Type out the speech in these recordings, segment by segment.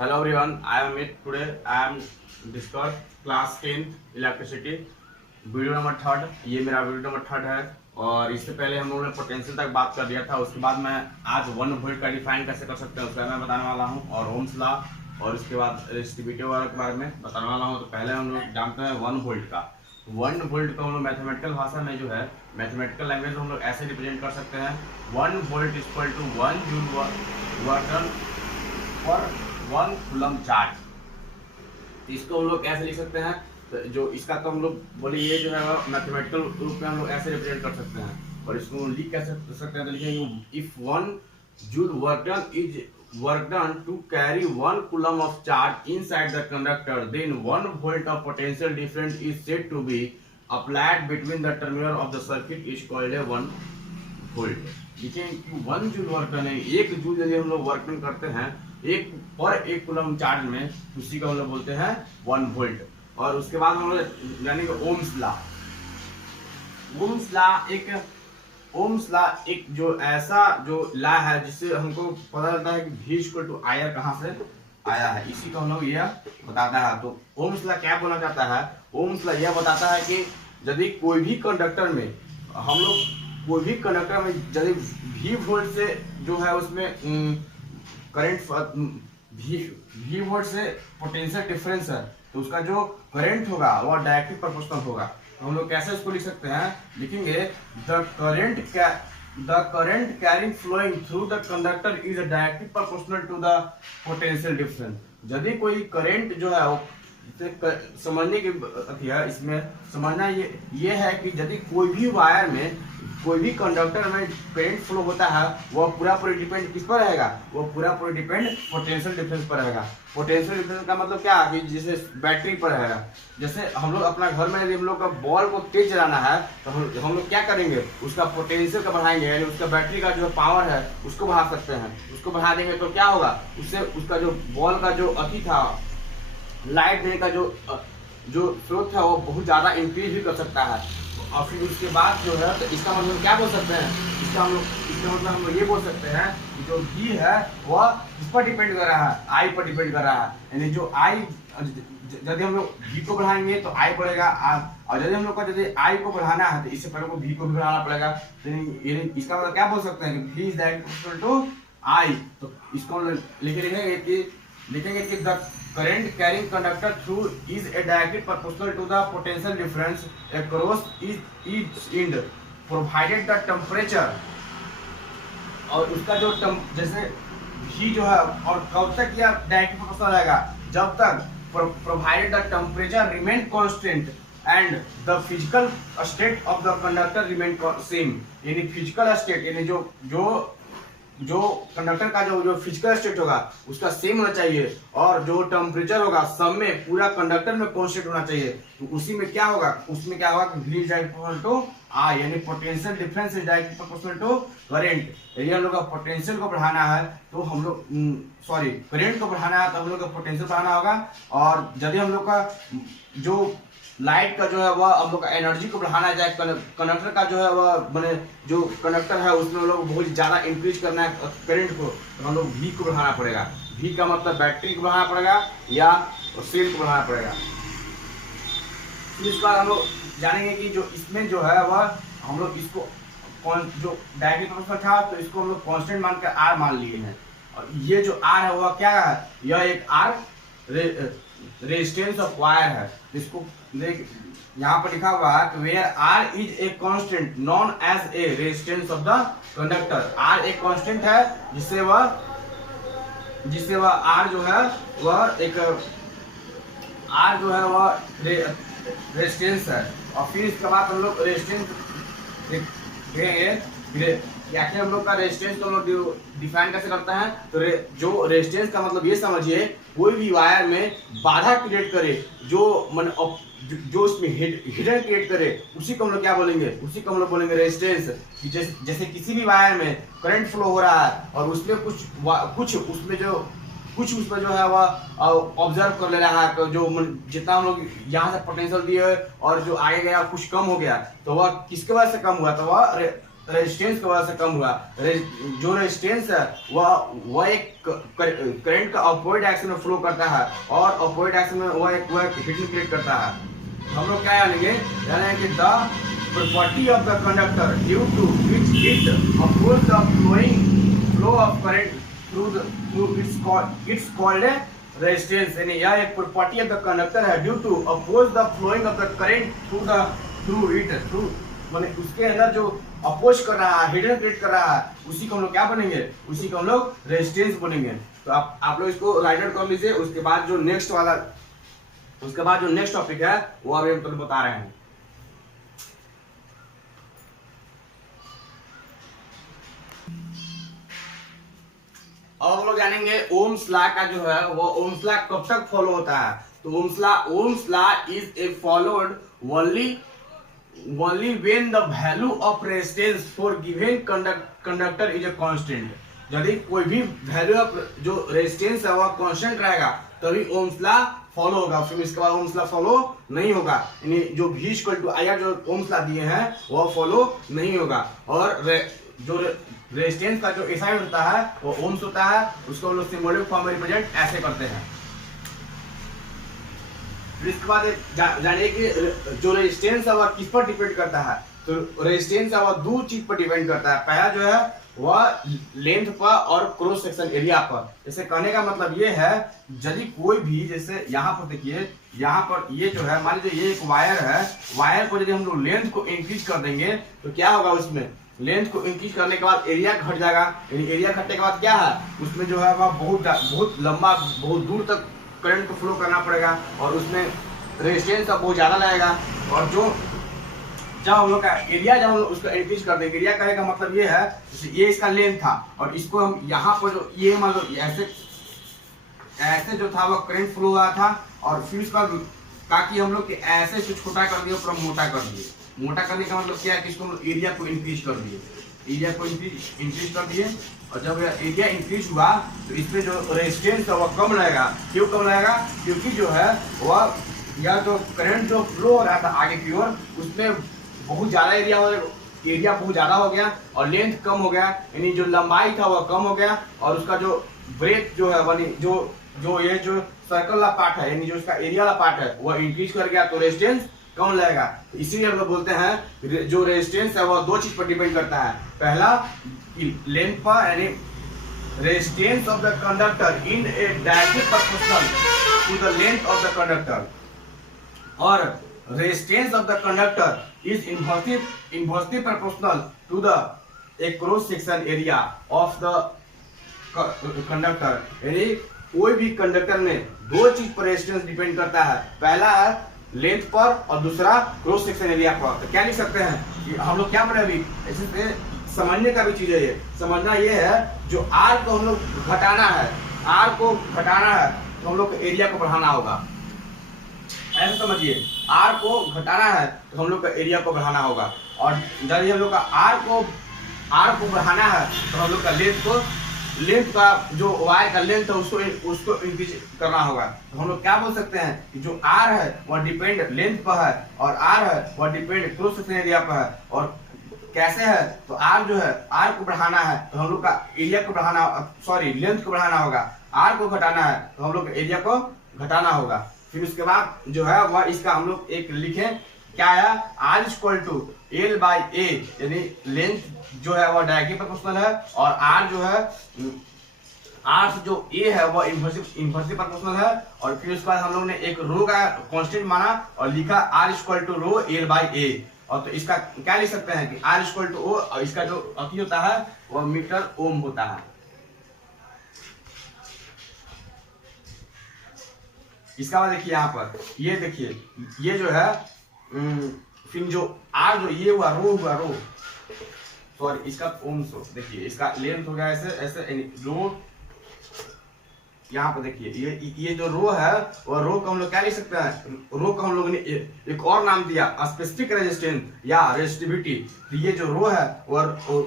Hello everyone, I am Amit. Today I am discuss class 10th electricity video number 3rd। ये मेरा video number 3rd है और इससे पहले हम लोगों ने पोटेंशियल तक बात कर दिया था। उसके बाद मैं आज 1 वोल्ट का डिफाइन कैसे कर सकते हैं उसका मैं बताने वाला हूँ और ओम्स लॉ और उसके बाद रेसिस्टिविटी के बारे में बताने वाला हूँ। तो पहले हम लोग जानते हैं 1 वोल्ट का। 1 वोल्ट को हम लोग मैथमेटिकल भाषा में जो है मैथमेटिकल लैंग्वेज में हम लोग ऐसे रिप्रेजेंट कर सकते हैं 1 volt equal to 1 joule work पर 1 कूलम चार्ज। इसको हम लोग कैसे लिख सकते हैं? तो जो इसका तो हम लोग बोले ये जो है मैथमेटिकल रूप में हम लोग ऐसे रिप्रेजेंट कर सकते हैं और इसको लिख कैसे सकते हैं? तो लिखेंगे if 1 joule work done to carry 1 coulomb of charge inside the conductor then 1 volt of potential difference is said to be applied between the terminal of the circuit is called a 1 volt. लिखेंगे कि 1 joule work done है, 1 joule यदि हम लोग work done करते हैं एक coulomb charge में, उसी को हम लोग बोलते हैं 1 वोल्ट। और उसके बाद हम लोग जानेंगे ओम्स लॉ। ओम्स लॉ एक जो ऐसा जो लॉ है जिससे हमको पता चलता है कि V इक्वल टू I कहाँ से आया है, इसी को हम लोग यह बताता है। तो ओम्स लॉ क्या बोलना चाहता है? ओम्स लॉ यह बताता है कि यदि कोई भी कंडक्टर में यदि V वोल्ट से जो है उसमें करंट V वोल्ट से पोटेंशियल डिफरेंस है तो उसका जो करंट होगा वह डायरेक्टली प्रोपोर्शनल होगा। तो हम लोग कैसे इसको लिख सकते हैं? लिखेंगे the current carrying flowing through the conductor is directly proportional to the potential difference. यदि कोई करंट जो है वो समझने की है, इसमें समझना ये है कि यदि कोई भी वायर में कोई भी कंडक्टर में करंट फ्लो होता है वह पूरा डिपेंड किस पर रहेगा? वो पूरा डिपेंड पोटेंशियल डिफरेंस पर रहेगा। पोटेंशियल डिफरेंस का मतलब क्या है कि जैसे बैटरी पर रहेगा। जैसे हम लोग अपना घर में यदि हम लोग का बॉल को तेज चलाना है तो हम लोग क्या करेंगे? उसका पोटेंशियल का बढ़ाएंगे, यानी उसका बैटरी का जो पावर है उसको बढ़ा सकते हैं। उसको बढ़ा देंगे तो क्या होगा? उससे उसका जो बॉल का जो अति था लाइट देने का जो स्रोत है वो बहुत ज़्यादा इंक्रीज भी कर सकता है। और फिर उसके बाद जो है तो इसका मतलब क्या बोल सकते हैं? इसका मतलब हम लोग ये बोल सकते हैं कि जो V है वह इस पर डिपेंड कर रहा है, I पर डिपेंड कर रहा है। यानी जो I यदि हम लोग V को बढ़ाएंगे तो I बढ़ेगा, और यदि हम लोग को यदि I को बढ़ाना है तो इससे पहले को V को भी बढ़ाना पड़ेगा। तो इसका मतलब क्या बोल सकते हैं कि V is directly proportional to I। तो इसको लिखेंगे कि the current carrying conductor through is directly proportional to the potential difference across each end provided the temperature। और उसका जो जैसे V जो है और कब तक यह डायरेक्टली प्रोपोर्शनल रहेगा? जब तक provided the temperature remain constant and the physical state of the conductor remain same। यानी फिजिकल स्टेट यानी जो कंडक्टर का जो फिजिकल स्टेट होगा उसका सेम होना चाहिए और जो टेम्परेचर होगा सब में पूरा कंडक्टर में कांस्टेंट होना चाहिए। तो उसी में क्या होगा? उसमें क्या होगा कि V is directly proportional to I, यानी potential difference is directly proportional to current. यदि हम लोग का पोटेंशियल को बढ़ाना है तो हम लोग करंट को बढ़ाना है तो हम लोग का पोटेंशियल बढ़ाना होगा। और यदि हम लोग का जो लाइट का जो है वह हम लोग का एनर्जी को बढ़ाना जाए, कंडक्टर का जो है वह मैंने जो कंडक्टर है उसमें हम लोग बहुत ज़्यादा इंक्रीज करना है करंट को, तो हम लोग V को बढ़ाना पड़ेगा। V का मतलब बैटरी को बढ़ाना पड़ेगा या सेल को बढ़ाना पड़ेगा। फिर इसके बाद हम लोग जानेंगे कि जो इसमें जो है वह हम लोग इसको जो डायरेक्टली प्रोपोर्शनल था तो इसको हम लोग कॉन्स्टेंट मान कर R मान लिए हैं। और ये जो R है वह क्या है? यह एक R रेजिस्टेंस ऑफ वायर है। इसको यहाँ पर लिखा हुआ है कि where R is a constant known as a resistance of the conductor. R एक कांस्टेंट है जिससे वह R जो है वह एक R जो है वह रेजिस्टेंस है। और फिर इसके बाद हम लोग रेजिस्टेंस देखेंगे। आखिर हम लोग का रेजिस्टेंस को हम लोग डिफाइन कैसे करते हैं? तो जो रेजिस्टेंस का मतलब ये समझिए कोई भी वायर में बाधा क्रिएट करे जो उसमें हिडन क्रिएट करे उसी को हम लोग क्या बोलेंगे? उसी को हम लोग बोलेंगे रेजिस्टेंस। जैसे किसी भी वायर में करंट फ्लो हो रहा है और उसमें कुछ उसमें जो है वह ऑब्जर्व कर ले रहा है, जो जितना हम लोग यहाँ से पोटेंशियल दिए और जो आगे गया कुछ कम हो गया तो वह किसके वजह से कम हुआ? तो वह रेजिस्टेंस की वजह से कम हुआ। जो रेजिस्टेंस है वह एक करंट का अपोजिट डायरेक्शन में फ्लो करता है और अपोजिट डायरेक्शन में वह एक हीटिंग क्रिएट करता है। हम लोग क्या जानेंगे कि the property of the conductor due to which it opposes the flow of current through it's called a resistance। यानी यह एक property of the conductor है due to oppose the flowing of the current through माने उसके अंदर जो oppose कर रहा है, हिडन क्रिएट कर रहा है, उसी को हम लोग क्या बनेंगे, उसी को हम लोग रेजिस्टेंस बनेंगे। तो आप लोग इसको राइट आउट कर लीजिए। उसके बाद जो नेक्स्ट टॉपिक है वो अभी हम तुमको बता रहे हैं। अब हम लोग जानेंगे ओम्स लॉ का जो है वो ओम्स लॉ कब तक फॉलो होता है। तो Ohm's law is a followed only when the value of resistance for given conductor is a constant। यदि कोई भी वैल्यू ऑफ जो रेजिस्टेंस है वह कांस्टेंट रहेगा तभी ओम्स लॉ फॉलो होगा, फिर इसके बाद ओम्स लॉ फॉलो नहीं होगा। यानी जो V = IR जो ओम्स लॉ दिए हैं वह फॉलो नहीं होगा। और जो रेजिस्टेंस का जो SI होता है वो ओम्स होता है, उसको हम लोग सिंबॉलिक फॉर्म में रिप्रेजेंट ऐसे करते हैं। इसके बाद जानिए कि जो रेजिस्टेंस है वह किस पर डिपेंड करता है। तो रेजिस्टेंस है वह दो चीज पर डिपेंड करता है। पहला जो है वह लेंथ पर और क्रॉस सेक्शन एरिया पर। जैसे कहने का मतलब ये है, यदि कोई भी जैसे यहाँ पर देखिए, यहाँ पर ये जो है मान लीजिए ये एक वायर है, वायर को यदि हम लोग लेंथ को इंक्रीज कर देंगे तो क्या होगा, उसमें लेंथ को इंक्रीज करने के बाद एरिया घट जाएगा। एरिया घटने के बाद क्या है, उसमें जो है वह बहुत लंबा बहुत दूर तक करंट को फ्लो करना पड़ेगा और उसमें रेजिस्टेंस बहुत ज़्यादा लगेगा। और जब हम लोग का एरिया जब हम लोग उसको इंक्रीज कर देंगे, एरिया कहने का मतलब ये है ये इसका लेंथ था और इसको हम यहाँ पर जो ये मान लो ऐसे जो था वो करंट फ्लो हुआ था और फिर उसका ताकि हम लोग ऐसे इसको छोटा कर दिए और मोटा कर दिए। मोटा करने का मतलब क्या है कि इसको हम एरिया को इंक्रीज कर दिए, एरिया को इंक्रीज कर दिए और जब एरिया इंक्रीज हुआ तो इसमें जो रेजिस्टेंस है वह कम लगेगा। क्यों कम लगेगा, क्योंकि जो है वह या जो करंट जो फ्लो हो रहा था आगे की ओर उसमें बहुत ज़्यादा एरिया बहुत ज़्यादा हो गया और लेंथ कम हो गया, यानी जो लंबाई था वह कम हो गया और उसका जो ब्रेथ जो है यानी जो ये जो सर्कल वाला पार्ट है यानी जो इसका एरिया वाला पार्ट है वह इंक्रीज कर गया तो रेजिस्टेंस कम लगेगा। तो इसीलिए हम लोग बोलते हैं जो रेजिस्टेंस है वह दो चीज पर डिपेंड करता है। पहला लेंथ पर यानी resistance of the conductor in a directly proportional to the length of the conductor, और resistance of the conductor is inversely proportional to the cross section area of the conductor. यानी कोई भी conductor में दो चीज पर रेजिस्टेंस डिपेंड करता है, पहला है लेंथ पर और दूसरा क्रॉस सेक्शन एरिया पर। तो क्या लिख सकते हैं कि हम लोग क्या पढ़े अभी, ऐसे समझने का भी चीज है। ये समझना ये है जो आर को हम लोग घटाना है, आर को घटाना है तो हम लोग एरिया को बढ़ाना होगा। ऐसे समझिए, आर को घटाना है तो हम लोग का एरिया को बढ़ाना होगा और यदि हम लोग का आर को बढ़ाना है तो हम लोग का लेंथ का जो वायर का लेंथ है उसको इंक्रीज करना होगा। तो हम लोग क्या बोल सकते हैं कि जो आर है वह डिपेंड लेंथ पर है और आर है वह डिपेंड क्रॉस सेक्शन एरिया पर है। और कैसे है, तो आर जो है आर को बढ़ाना है तो हम लोग का एरिया को बढ़ाना लेंथ को बढ़ाना होगा, आर को घटाना है तो हम लोग एरिया को घटाना होगा। फिर उसके बाद जो है वह इसका हम लोग एक लिखें क्या है, R = L/A, यानी लेंथ जो है वह डायरेक्टली प्रोपोर्शनल है और R जो है R से जो A है वह इनवर्सली प्रोपोर्शनल है। और फिर उसके बाद हम लोग ने एक रो का कांस्टेंट माना और लिखा R = L/A। और तो इसका क्या लिख सकते हैं कि R = O और इसका जो अति होता है वह मीटर ओम होता है। इसका बाद देखिए यहाँ पर ये देखिए ये जो है फिर जो आर जो ये हुआ रो सॉरी इसका ओम्स हो, देखिए इसका लेंथ हो गया ऐसे रो। यहाँ पर देखिए ये जो रो है वो रो को हम लोग क्या लिख सकते हैं, रो को हम लोग ने एक और नाम दिया स्पेसिफिक रेजिस्टेंस या रेजिस्टिविटी। तो ये जो रो है वो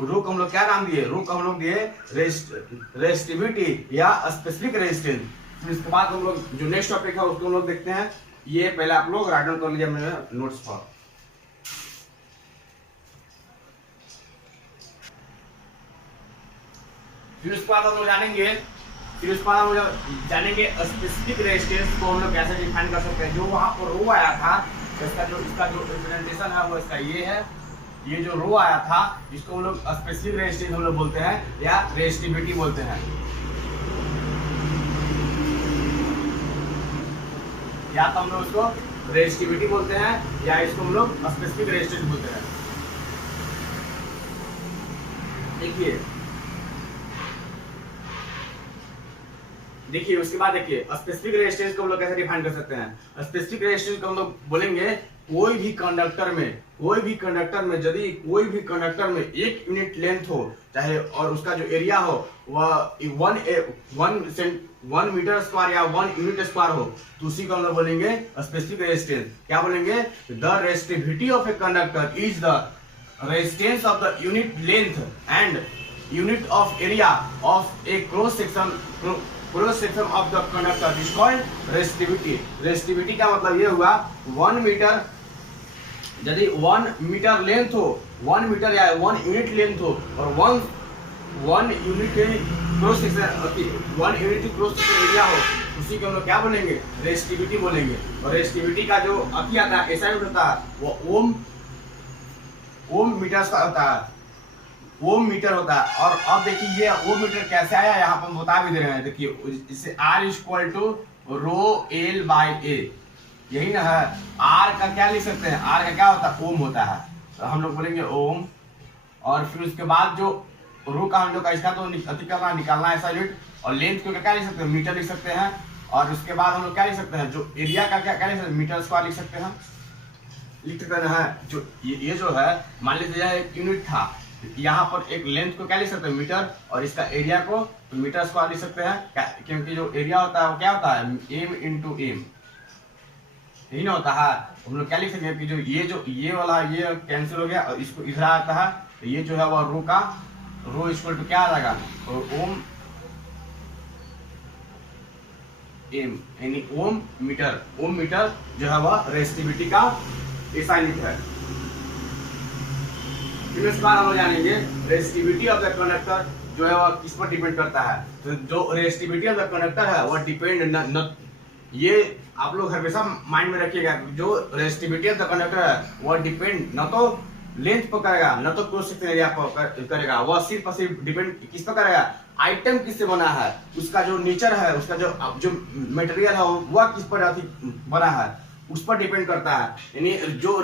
रो को हम लोग क्या नाम दिए, रो को हम लोग दिए रेजिस्टिविटी या स्पेसिफिक रेजिस्टेंस। इसके बाद हम लोग जो नेक्स्ट टॉपिक है उसको हम लोग देखते हैं। ये पहले आप लोग राइट डाउन कर लीजिए मेरे नोट्स पर। फिर उसके बाद हम लोग जानेंगे स्पेसिफिक रेजिस्टेंस को हम लोग कैसे डिफाइन कर सकते हैं। जो वहाँ पर रो आया था, इसका जो रिप्रेजेंटेशन है वो इसका ये है। ये जो रो आया था इसको हम लोग स्पेसिफिक रेजिस्टेंस हम लोग बोलते हैं या रेजिस्टिविटी बोलते हैं, या तो हम लोग उसको रेजिस्टिविटी बोलते हैं या इसको हम लोग स्पेसिफिक रेजिस्टेंस बोलते हैं। देखिए उसके बाद देखिए स्पेसिफिक रेजिस्टेंस को हम लोग कैसे डिफाइन कर सकते हैं। स्पेसिफिक रेजिस्टेंस को हम लोग बोलेंगे कोई भी कंडक्टर में यदि कोई भी कंडक्टर में 1 यूनिट लेंथ हो चाहे और उसका जो एरिया हो वह 1 मीटर स्क्वायर या 1 यूनिट स्क्वायर हो, तो उसी को हम लोग बोलेंगे स्पेसिफिक रेजिस्टेंस। क्या बोलेंगे? The resistivity of a conductor is the resistance of the unit length and unit of area of A cross section of the conductor is called resistivity. Resistivity का मतलब ये हुआ 1 मीटर, यदि 1 मीटर लेंथ हो, 1 metre या 1 unit length हो और 1 unit cross section area हो, उसी को हम लोग क्या बोलेंगे? रेजिस्टिविटी बोलेंगे। और रेजिस्टिविटी का जो अति आता है ऐसा होता है वो ओम मीटर का होता है, ओम मीटर होता है। और अब देखिए ये ओम मीटर कैसे आया, यहाँ पर हम बता भी दे रहे हैं। देखिए इससे R = rho L by A, यही ना है। R का क्या लिख सकते हैं? R का क्या होता है? ओम होता है, तो हम लोग बोलेंगे ओम। और फिर उसके बाद जो रो का हम लोग का इसका तो अति करना निकालना है यूनिट, और लेंथ को क्या लिख सकते हैं? मीटर लिख सकते हैं। और उसके बाद हम लोग क्या लिख सकते हैं? जो एरिया का क्या लिख सकते हैं? मीटर स्क्वायर लिख सकते हैं, लिख सकते हैं। जो ये जो है मान लीजिए एक यूनिट था, यहाँ पर एक लेंथ को क्या लिख सकते हैं? मीटर, और इसका एरिया को तो मीटर स्क्वायर लिख सकते हैं, क्योंकि जो एरिया होता है वो क्या होता है? m × m, यही ना होता है। हम लोग क्या लिख सकते हैं कि जो ये वाला ये कैंसिल हो गया और इसको इधर आता है, तो ये जो है वह रो = क्या आ जाएगा? ओम m, यानी ओम मीटर जो है वह रेजिस्टिविटी का ऐसा यूनिट है। फिर इसके बाद हम लोग जानेंगे रेजिस्टिविटी ऑफ द कंडक्टर जो है वह किस पर डिपेंड करता है। तो जो रेजिस्टिविटी ऑफ द कंडक्टर है वह डिपेंड न ये आप लोग हमेशा माइंड में रखिएगा, जो रेजिस्टिविटी ऑफ द कंडक्टर है वह डिपेंड न तो लेंथ पर करेगा न तो क्रॉस सेक्शन एरिया पर करेगा, वह सिर्फ और सिर्फ डिपेंड किस पर करेगा? आइटम किससे बना है, उसका जो नेचर है, उसका जो मटेरियल है वह किस पर बना है, उस पर डिपेंड करता है। यानी जो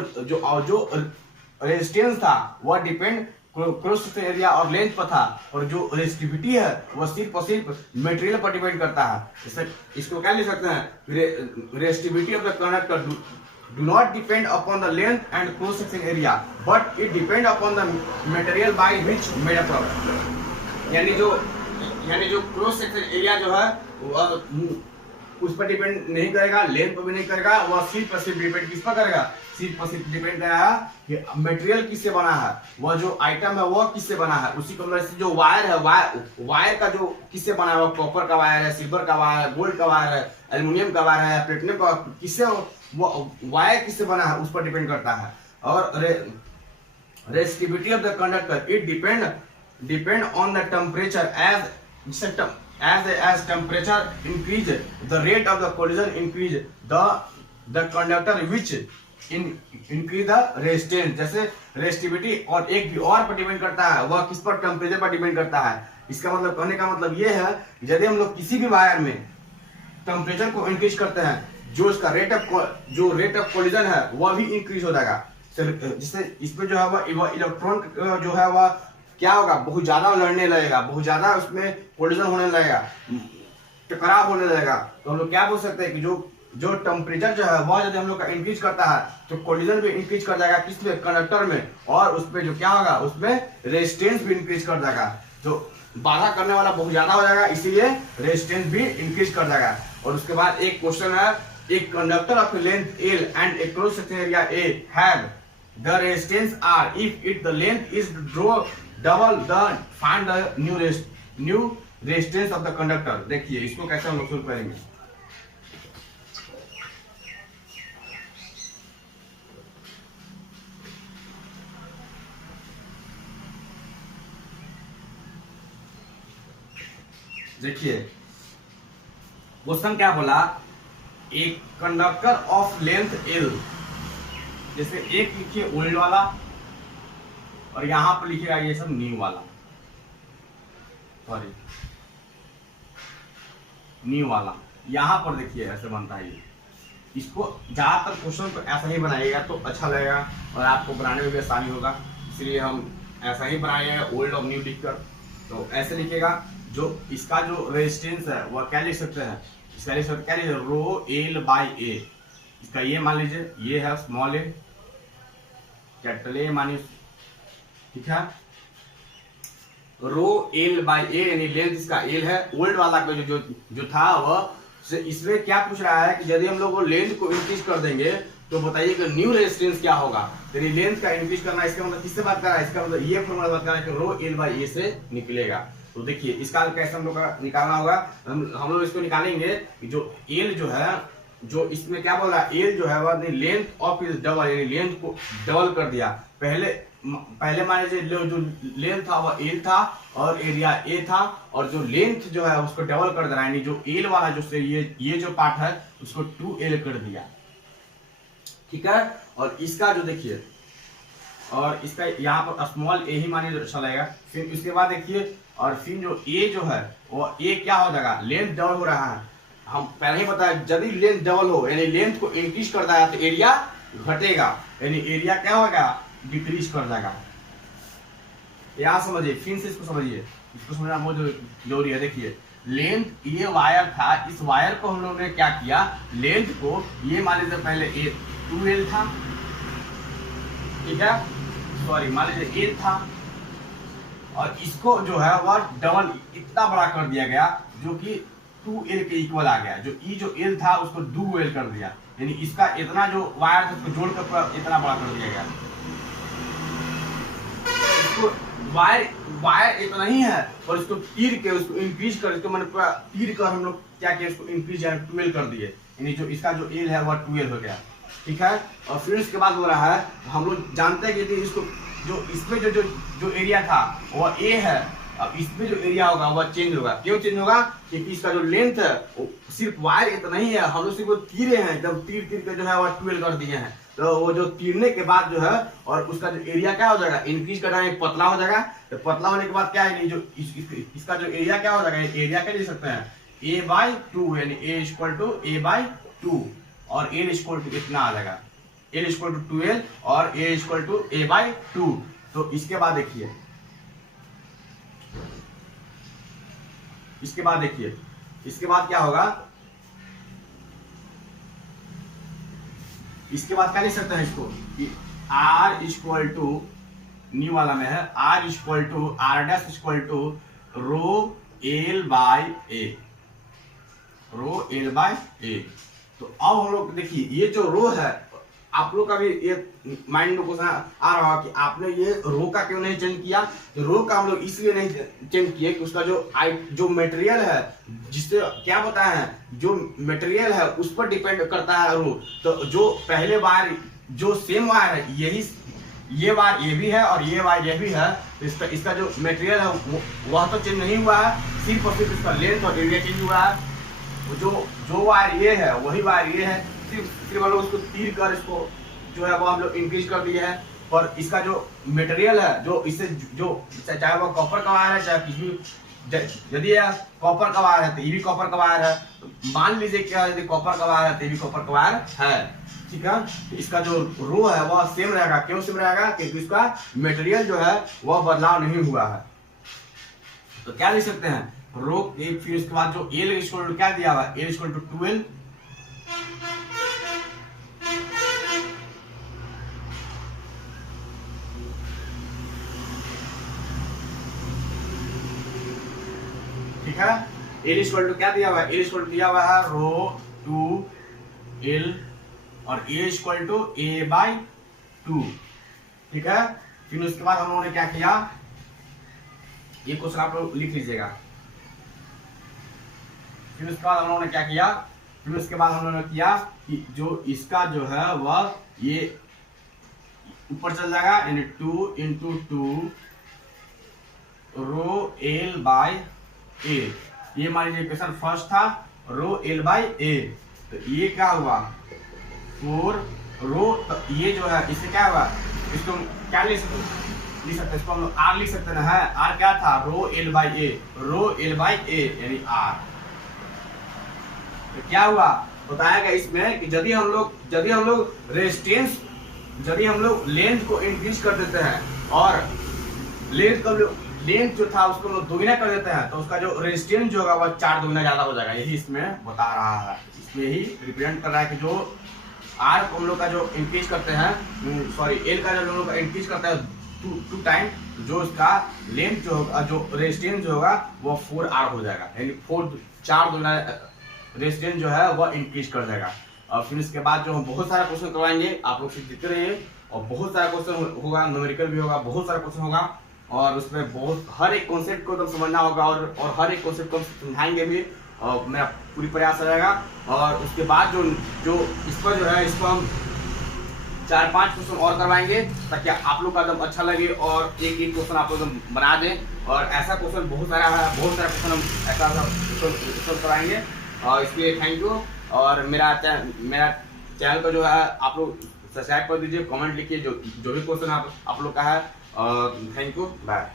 रेजिस्टेंस था वह डिपेंड क्रॉस सेक्शन एरिया और लेंथ पर था, और जो रेजिस्टिविटी है वह सिर्फ और सिर्फ मटेरियल पर डिपेंड करता है। जैसे इसको क्या लिख सकते हैं? Resistivity of the conductor do not depend upon the length and cross section area but it depend upon the material by which made up. यानी जो क्रॉस सेक्शन एरिया जो है उस पर डिपेंड नहीं करेगा, लेंथ पर भी नहीं करेगा, वह सिर्फ और सिर्फ डिपेंड किस पर करेगा? सिर्फ और सिर्फ डिपेंड करेगा कि मटेरियल किससे बना है, वह जो आइटम है वह किससे बना है। उसी को जो वायर है, वायर का जो किससे बना है, वह कॉपर का वायर है, सिल्वर का वायर है, गोल्ड का वायर है, एल्युमिनियम का वायर है, प्लेटिनम का, किससे वो वायर किससे बना है उस पर डिपेंड करता है। और resistivity of the conductor it depend on the temperature as temperature increase the rate of the collision increase the conductor which increase the resistance। जैसे रेजिस्टिविटी और एक भी और पर डिपेंड करता है, वह किस पर? टेम्परेचर पर डिपेंड करता है। इसका मतलब कहने का मतलब ये है यदि हम लोग किसी भी वायर में टेम्परेचर को इंक्रीज करते हैं, जो इसका रेट ऑफ कोलिजन है वह भी इंक्रीज हो जाएगा। जिससे इसमें जो है वह इलेक्ट्रॉन जो है वह क्या होगा? बहुत ज्यादा लड़ने लगेगा, बहुत ज्यादा उसमें कोलिजन होने लगेगा, टकराव होने लगेगा। तो हम लोग क्या बोल सकते हैं कि जो टेम्परेचर जो है वह यदि हम लोग का इंक्रीज करता है तो कोलिजन भी इंक्रीज कर जाएगा किसमें? कंडक्टर में, और उसमें जो क्या होगा उसमें रेजिस्टेंस भी इंक्रीज कर जाएगा। जो बाधा करने वाला बहुत ज्यादा हो जाएगा, इसीलिए रेजिस्टेंस भी इंक्रीज कर जाएगा। और उसके बाद एक क्वेश्चन है, एक conductor of length L and A cross section area A have the resistance R if the length is double the find the new resistance of the conductor। देखिए इसको कैसे हम लोग शुरू करेंगे। देखिए क्वेश्चन क्या बोला, एक कंडक्टर ऑफ लेंथ L, जैसे एक लिखिए ओल्ड वाला और यहां पर लिखिएगा ये सब न्यू वाला, सॉरी न्यू वाला, यहां पर देखिए ऐसे बनता है ये। इसको ज्यादातर क्वेश्चन को ऐसा ही बनाइएगा तो अच्छा लगेगा और आपको बनाने में भी आसानी होगा, इसलिए हम ऐसा ही बनाएंगे ओल्ड और न्यू लिखकर। तो ऐसे लिखिएगा, जो इसका जो रेजिस्टेंस है वह क्या लिख सकते हैं, इसका लिख सकते क्या लिख रो एल बाई ए, इसका ये मान लीजिए ये है स्मॉल ए, कैपिटल ए मानिए, ठीक है, रो एल बाई ए यानी लेंथ इसका एल है। ओल्ड वाला का जो था वह इसमें क्या पूछ रहा है कि यदि हम लोग लेंथ को इंक्रीज कर देंगे तो बताइए कि न्यू रेजिस्टेंस क्या होगा। यानी लेंथ का इंक्रीज करना, इसका मतलब किससे बात कर रहा है, इसका मतलब ये फॉर्मूला बात कर रहा है कि रो एल बाई ए से निकलेगा। तो देखिए इसका कैसे हम लोग का निकालना होगा, हम लोग इसको निकालेंगे, जो एल जो है, जो इसमें क्या बोल रहा है, एल जो है वह लेंथ ऑफ इज डबल, यानी लेंथ को डबल कर दिया। पहले मान लीजिए जो लेंथ था वह एल था और एरिया ए था, और जो लेंथ जो है उसको डबल कर दे रहा है, यानी जो एल वाला जो से ये जो पार्ट है उसको 2L कर दिया, ठीक है। और इसका जो देखिए, और इसका यहाँ पर स्मॉल ए ही मानिए तो अच्छा लगेगा। फिर उसके बाद देखिए, और फिर जो ए जो है वो ए क्या हो जाएगा, लेंथ डबल हो रहा है, हम पहले ही बताया यदि लेंथ डबल हो यानी लेंथ को इंक्रीज करता है तो एरिया घटेगा, यानी एरिया क्या होगा, डिक्रीज कर जाएगा। यहाँ समझिए, फिर से इसको समझिए, इसको समझना बहुत जरूरी है। देखिए लेंथ ये वायर था, इस वायर को हम लोगों ने क्या किया, लेंथ को ये मान लीजिए पहले ए 2L था, ठीक है, सॉरी मान लीजिए ए था, और इसको जो है वह डबल इतना बड़ा कर दिया गया जो कि 2L के इक्वल आ गया, जो ई जो L था उसको 2L कर दिया, यानी इसका इतना जो वायर था उसको जोड़कर पूरा इतना बड़ा कर दिया गया। इसको वायर इतना ही है और इसको तीर के उसको इंक्रीज कर, इसको मैंने पूरा तीर कर हम लोग क्या किया, इसको इंक्रीज यानी 2L कर दिए, यानी जो इसका जो L है वह 2L हो गया, ठीक है। और फिर उसके बाद हो रहा है, हम लोग जानते हैं कि इसको जो इसमें जो एरिया था वह ए है, अब इसमें जो एरिया होगा वह चेंज होगा। क्यों चेंज होगा, क्योंकि इसका जो लेंथ है सिर्फ वायर इतना ही है, हम लोग सिर्फ तीरे हैं, जब तीर के जो है वह 2L कर दिए हैं, तो वो जो तीरने के बाद जो है और उसका जो एरिया क्या हो जाएगा, इंक्रीज करना है, पतला हो जाएगा। तो पतला होने के बाद क्या है, जो इसका जो एरिया क्या हो जाएगा, एरिया क्या लिख सकते हैं, A/2, यानी A=A/2 और L इतना आ जाएगा, L=2L और A=A/2। तो इसके बाद देखिए, इसके बाद क्या होगा, इसके बाद क्या लिख सकते हैं इसको, R न्यू वाला में है R=R' रो L बाई ए, तो अब हम लोग देखिए ये जो रो है, आप लोग का भी ये माइंड में क्वेश्चन आ रहा है कि आपने ये रो का क्यों नहीं चेंज किया। तो रो का हम लोग इसलिए नहीं चेंज किए कि उसका जो मटेरियल है, जिससे क्या बताया है, जो मटेरियल है उस पर डिपेंड करता है रो। तो जो पहले वायर जो सेम वायर है, यही ये वायर ये भी है और ये वायर ये भी है, तो इसका जो मटेरियल है वह तो चेंज नहीं हुआ है, सिर्फ और सिर्फ इसका लेंथ और एरिया चेंज हुआ है। जो वायर ये है वही वायर ये है, सिर्फ हम लोग उसको तीर कर इसको जो है वो हम लोग इंक्रीज कर दिए हैं। और इसका जो मटेरियल है, जो इससे जो चाहे वो कॉपर का वायर है, चाहे किसी भी, यदि कॉपर का वायर है तो ये भी कॉपर का वायर है, तो मान लीजिए क्या, यदि कॉपर का वायर है तो ये भी कॉपर का वायर है, ठीक है। तो इसका जो रो है वह सेम रहेगा। क्यों सेम रहेगा, क्योंकि इसका मटेरियल जो है वह बदलाव नहीं हुआ है। तो क्या लिख सकते हैं, रो ए, फिर उसके बाद जो L क्या दिया हुआ है, L=2L, ठीक है। L क्या दिया हुआ है, L दिया हुआ है रो 2L और A=A/2, ठीक है। फिर उसके बाद हम लोगों ने क्या किया, ये क्वेश्चन आप लोग लिख लीजिएगा। फिर उसके बाद हम लोगों ने क्या किया, फिर उसके बाद हम लोगों ने किया कि जो इसका जो है वह ये ऊपर चल जाएगा, यानी 2 × 2 रो L/A, ये मान लीजिए इक्वेशन फर्स्ट था रो एल बाई ए, तो ये क्या हुआ 4 रो, तो ये जो है इससे क्या हुआ, इसको क्या लिख सकते इसको हम आर लिख सकते ना है। आर क्या था rho L by A, rho L by A यानी आर। तो क्या हुआ बताया गया इसमें कि यदि हम लोग रेजिस्टेंस, यदि हम लोग लेंथ को इंक्रीज कर देते हैं और लेंथ जो था उसको हम लोग दोगुना कर देते हैं, तो उसका जो रेजिस्टेंस जो होगा वह 4 गुना ज्यादा हो जाएगा। यही इसमें बता रहा है, इसमें ही रिप्रेजेंट कर रहा है कि जो आर को हम लोग का जो इंक्रीज करते हैं, सॉरी एल का जो हम लोग का इंक्रीज करता है 2 टाइम, जो उसका लेंथ जो होगा, जो रेजिस्टेंस जो होगा वो 4R हो जाएगा, यानी 4 गुना रेजिस्टेंस जो है वह इंक्रीज कर जाएगा। और फिर इसके बाद जो हम बहुत सारा क्वेश्चन करवाएंगे, आप लोग देखते रहिए, और बहुत सारा क्वेश्चन होगा, न्यूमेरिकल भी होगा, बहुत सारा क्वेश्चन होगा, और उसमें बहुत हर एक कॉन्सेप्ट को एकदम समझना होगा, और हर एक कॉन्सेप्ट को समझाएंगे भी, और मेरा पूरी प्रयास रहेगा। और उसके बाद जो इस पर जो है इसको हम 4-5 क्वेश्चन और करवाएंगे, ताकि आप लोग का एकदम अच्छा लगे और एक क्वेश्चन आप लोग बना दें। और ऐसा क्वेश्चन बहुत सारा है, बहुत सारा क्वेश्चन हम ऐसा क्वेश्चन कराएंगे। और इसलिए थैंक यू। और मेरा चैनल को जो है आप लोग सब्सक्राइब कर दीजिए, कमेंट लिखिए जो भी क्वेश्चन आप लोग का है। Thank you, bye.